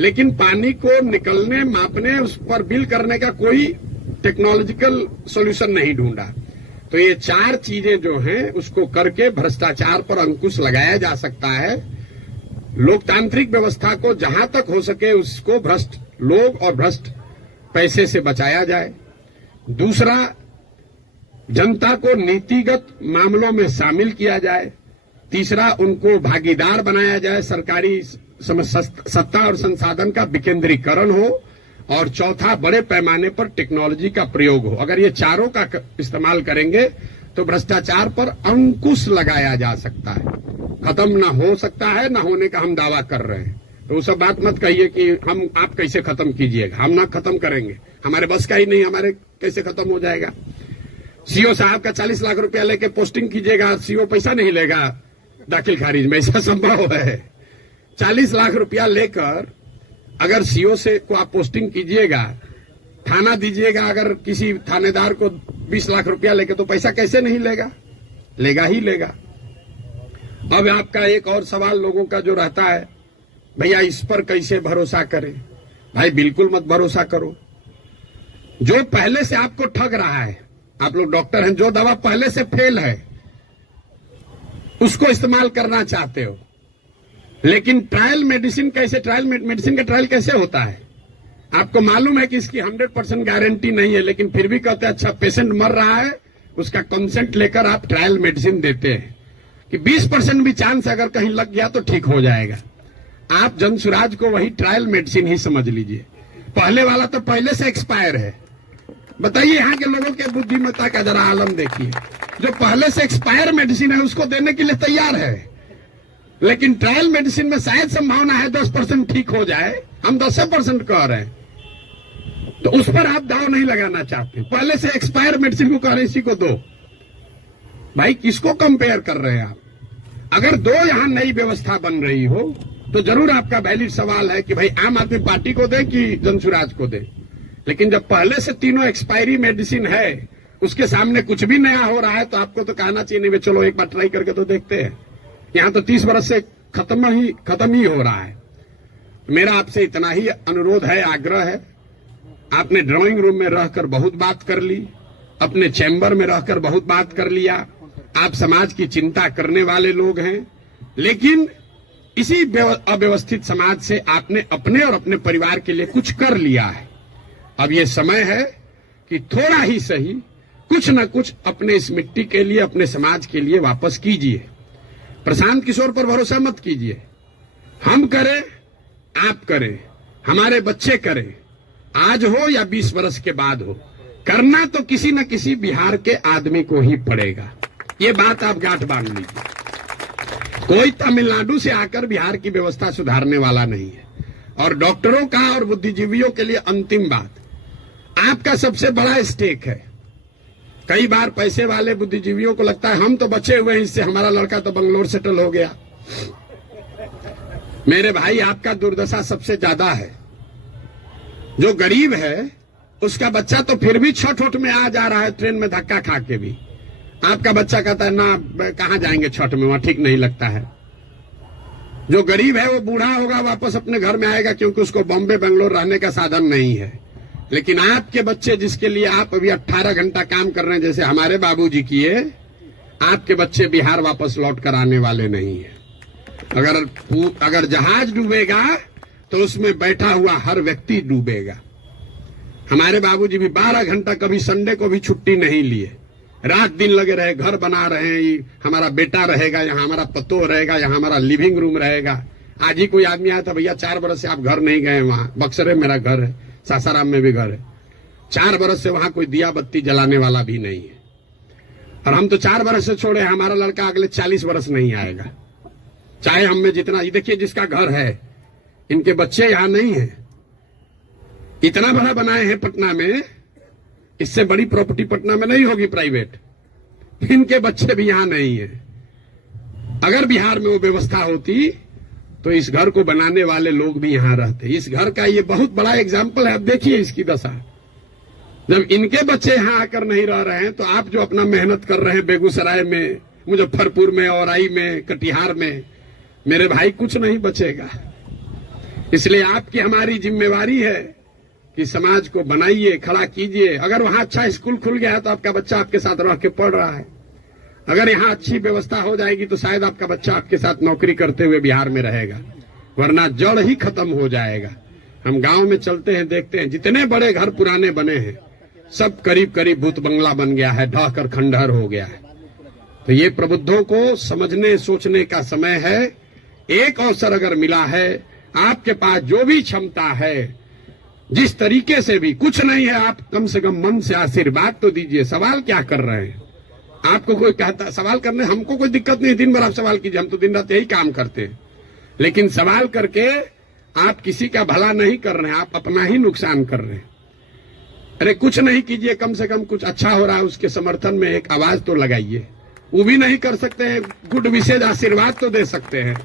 लेकिन पानी को निकलने, मापने, उस पर बिल करने का कोई टेक्नोलॉजिकल सॉल्यूशन नहीं ढूंढा। तो ये 4 चीजें जो हैं उसको करके भ्रष्टाचार पर अंकुश लगाया जा सकता है। लोकतांत्रिक व्यवस्था को जहां तक हो सके उसको भ्रष्ट लोग और भ्रष्ट पैसे से बचाया जाए। दूसरा, जनता को नीतिगत मामलों में शामिल किया जाए। तीसरा, उनको भागीदार बनाया जाए, सरकारी सत्ता और संसाधन का विकेंद्रीकरण हो। और चौथा बड़े पैमाने पर टेक्नोलॉजी का प्रयोग हो। अगर ये चारों का इस्तेमाल करेंगे तो भ्रष्टाचार पर अंकुश लगाया जा सकता है। खत्म ना हो सकता है, ना होने का हम दावा कर रहे हैं। तो वो सब बात मत कहिए कि हम आप कैसे खत्म कीजिएगा, हम ना खत्म करेंगे, हमारे बस का ही नहीं, हमारे कैसे खत्म हो जाएगा। सीओ साहब का 40 लाख रुपया लेके पोस्टिंग कीजिएगा, सीओ पैसा नहीं लेगा दाखिल खारिज में, ऐसा संभव है? 40 लाख रुपया लेकर अगर सीओ से को आप पोस्टिंग कीजिएगा, थाना दीजिएगा, अगर किसी थानेदार को 20 लाख रुपया लेके, तो पैसा कैसे नहीं लेगा? लेगा ही लेगा। अब आपका एक और सवाल लोगों का जो रहता है, भैया इस पर कैसे भरोसा करें? भाई बिल्कुल मत भरोसा करो। जो पहले से आपको ठग रहा है, आप लोग डॉक्टर हैं, जो दवा पहले से फेल है उसको इस्तेमाल करना चाहते हो, लेकिन ट्रायल मेडिसिन कैसे, मेडिसिन का ट्रायल कैसे होता है? आपको मालूम है कि इसकी 100% गारंटी नहीं है, लेकिन फिर भी कहते हैं अच्छा पेशेंट मर रहा है, उसका कंसेंट लेकर आप ट्रायल मेडिसिन देते हैं कि 20% भी चांस अगर कहीं लग गया तो ठीक हो जाएगा। आप जनसुराज को वही ट्रायल मेडिसिन ही समझ लीजिए। पहले वाला तो पहले से एक्सपायर है। बताइए यहाँ के लोगों के बुद्धिमत्ता का जरा आलम देखिए। जो पहले से एक्सपायर मेडिसिन है उसको देने के लिए तैयार है, लेकिन ट्रायल मेडिसिन में शायद संभावना है 10% ठीक हो जाए, हम 10% कह रहे हैं, तो उस पर आप दाव नहीं लगाना चाहते। पहले से एक्सपायर मेडिसिन को कह रहे इसी को दो। भाई किसको कंपेयर कर रहे हैं आप? अगर दो यहां नई व्यवस्था बन रही हो तो जरूर आपका वैलिड सवाल है कि भाई आम आदमी पार्टी को दे कि जनसुराज को दे। लेकिन जब पहले से तीनों एक्सपायरी मेडिसिन है, उसके सामने कुछ भी नया हो रहा है, तो आपको तो कहना चाहिए नहीं, चलो एक बार ट्राई करके तो देखते हैं। यहां तो 30 वर्ष से खत्म ही हो रहा है। मेरा आपसे इतना ही अनुरोध है, आग्रह है। आपने ड्राइंग रूम में रहकर बहुत बात कर ली, अपने चैम्बर में रहकर बहुत बात कर लिया, आप समाज की चिंता करने वाले लोग हैं, लेकिन इसी अव्यवस्थित समाज से आपने अपने और अपने परिवार के लिए कुछ कर लिया है। अब ये समय है कि थोड़ा ही सही कुछ न कुछ अपने इस मिट्टी के लिए, अपने समाज के लिए वापस कीजिए। प्रशांत किशोर पर भरोसा मत कीजिए। हम करें, आप करें, हमारे बच्चे करें, आज हो या 20 वर्ष के बाद हो, करना तो किसी न किसी बिहार के आदमी को ही पड़ेगा। ये बात आप गांठ बांध लीजिए। कोई तमिलनाडु से आकर बिहार की व्यवस्था सुधारने वाला नहीं है। और डॉक्टरों का और बुद्धिजीवियों के लिए अंतिम बात, आपका सबसे बड़ा स्टेक है। कई बार पैसे वाले बुद्धिजीवियों को लगता है हम तो बचे हुए हैं, इससे हमारा लड़का तो बंगलोर सेटल हो गया। मेरे भाई आपका दुर्दशा सबसे ज्यादा है। जो गरीब है उसका बच्चा तो फिर भी छठ वठ में आ जा रहा है, ट्रेन में धक्का खा के भी। आपका बच्चा कहता है ना कहां जाएंगे छठ में, वहां ठीक नहीं लगता है। जो गरीब है वो बूढ़ा होगा, वापस अपने घर में आएगा, क्योंकि उसको बॉम्बे बेंगलोर रहने का साधन नहीं है। लेकिन आपके बच्चे जिसके लिए आप अभी 18 घंटा काम कर रहे हैं, जैसे हमारे बाबूजी किए, आपके बच्चे बिहार वापस लौट कर आने वाले नहीं है। अगर जहाज डूबेगा तो उसमें बैठा हुआ हर व्यक्ति डूबेगा। हमारे बाबूजी भी 12 घंटा कभी संडे को भी छुट्टी नहीं लिए, रात दिन लगे रहे, घर बना रहे हैं। हमारा बेटा रहेगा यहाँ, हमारा पतोह रहेगा यहाँ, हमारा लिविंग रूम रहेगा। आज ही कोई आदमी आया था, भैया 4 बरस से आप घर नहीं गए, वहां बक्सरे मेरा घर है, सासाराम में भी घर है, 4 बरस से वहां कोई दिया बत्ती जलाने वाला भी नहीं है। और हम तो 4 बरस से छोड़े, हमारा लड़का अगले 40 बरस नहीं आएगा, चाहे हम में जितना। ये देखिए जिसका घर है, इनके बच्चे यहां नहीं है। इतना बड़ा बनाए हैं पटना में, इससे बड़ी प्रॉपर्टी पटना में नहीं होगी प्राइवेट। इनके बच्चे भी यहां नहीं है। अगर बिहार में वो व्यवस्था होती तो इस घर को बनाने वाले लोग भी यहां रहते। इस घर का ये बहुत बड़ा एग्जाम्पल है। अब देखिए इसकी दशा, जब इनके बच्चे यहां आकर नहीं रह रहे हैं, तो आप जो अपना मेहनत कर रहे हैं बेगूसराय में, मुजफ्फरपुर में, औराई में, कटिहार में, मेरे भाई कुछ नहीं बचेगा। इसलिए आपकी हमारी जिम्मेवारी है कि समाज को बनाइए, खड़ा कीजिए। अगर वहां अच्छा स्कूल खुल गया है तो आपका बच्चा आपके साथ रह के पढ़ रहा है। अगर यहाँ अच्छी व्यवस्था हो जाएगी तो शायद आपका बच्चा आपके साथ नौकरी करते हुए बिहार में रहेगा, वरना जड़ ही खत्म हो जाएगा। हम गांव में चलते हैं, देखते हैं जितने बड़े घर पुराने बने हैं सब करीब करीब भूत बंगला बन गया है, ढह कर खंडहर हो गया है। तो ये प्रबुद्धों को समझने सोचने का समय है। एक अवसर अगर मिला है, आपके पास जो भी क्षमता है, जिस तरीके से भी कुछ नहीं है, आप कम से कम मन से आशीर्वाद तो दीजिए। सवाल क्या कर रहे हैं? आपको कोई कहता सवाल करने, हमको कोई दिक्कत नहीं, दिन भर आप सवाल कीजिए, हम तो दिन रात यही काम करते हैं। लेकिन सवाल करके आप किसी का भला नहीं कर रहे हैं, आप अपना ही नुकसान कर रहे हैं। अरे कुछ नहीं कीजिए, कम से कम कुछ अच्छा हो रहा है उसके समर्थन में एक आवाज तो लगाइए। वो भी नहीं कर सकते हैं, गुड विशेष आशीर्वाद तो दे सकते हैं।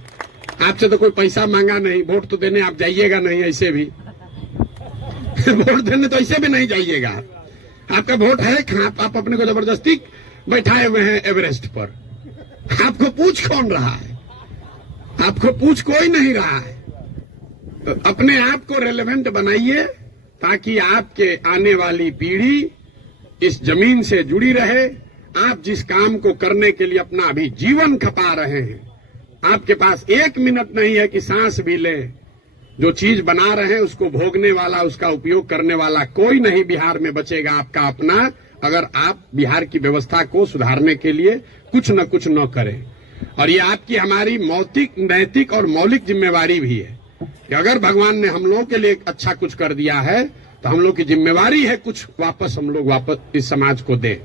आपसे तो कोई पैसा मांगा नहीं, वोट तो देने आप जाइएगा नहीं ऐसे भी वोट देने तो ऐसे भी नहीं जाइएगा। आपका वोट है कहां? आप अपने को जबरदस्ती बैठाए हुए हैं एवरेस्ट पर। आपको पूछ कौन रहा है? आपको पूछ कोई नहीं रहा है। तो अपने आप को रेलेवेंट बनाइए ताकि आपके आने वाली पीढ़ी इस जमीन से जुड़ी रहे। आप जिस काम को करने के लिए अपना अभी जीवन खपा रहे हैं, आपके पास 1 मिनट नहीं है कि सांस भी ले। जो चीज बना रहे हैं उसको भोगने वाला, उसका उपयोग करने वाला कोई नहीं बिहार में बचेगा आपका अपना, अगर आप बिहार की व्यवस्था को सुधारने के लिए कुछ न कुछ न करें। और ये आपकी हमारी नैतिक और मौलिक जिम्मेवारी भी है कि अगर भगवान ने हम लोगों के लिए अच्छा कुछ कर दिया है तो हम लोग की जिम्मेवारी है कुछ वापस हम लोग वापस इस समाज को दें।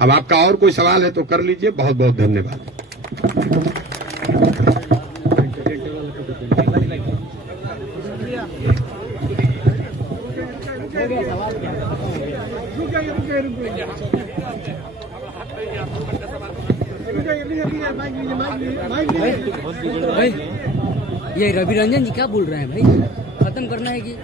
अब आपका और कोई सवाल है तो कर लीजिए। बहुत बहुत धन्यवाद। भाई ये रवि रंजन जी क्या बोल रहे हैं भाई? खत्म करना है कि